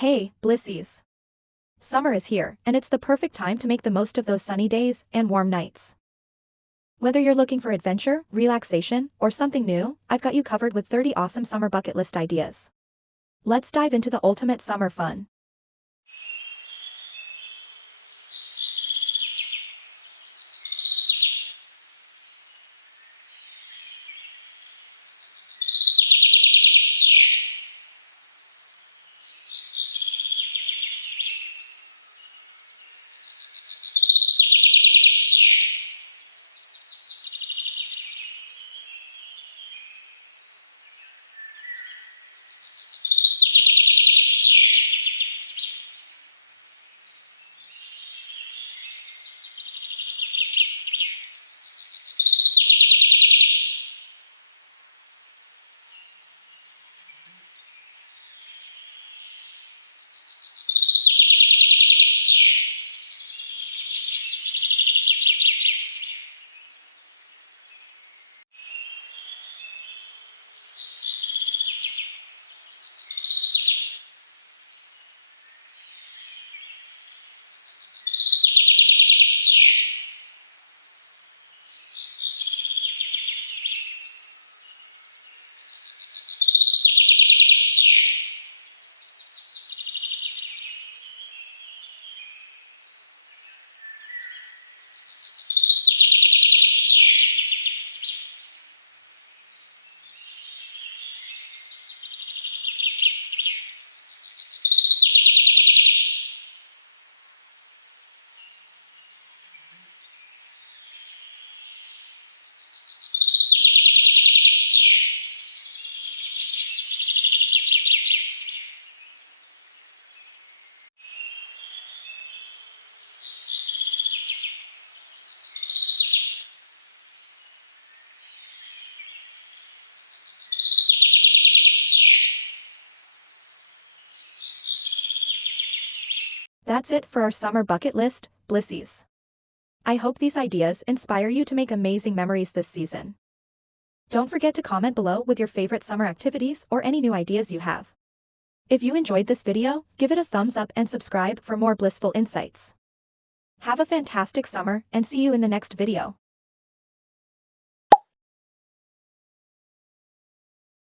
Hey, Blissies! Summer is here, and it's the perfect time to make the most of those sunny days and warm nights. Whether you're looking for adventure, relaxation, or something new, I've got you covered with 30 awesome summer bucket list ideas. Let's dive into the ultimate summer fun. That's it for our summer bucket list, Blissies. I hope these ideas inspire you to make amazing memories this season. Don't forget to comment below with your favorite summer activities or any new ideas you have. If you enjoyed this video, give it a thumbs up and subscribe for more blissful insights. Have a fantastic summer and see you in the next video.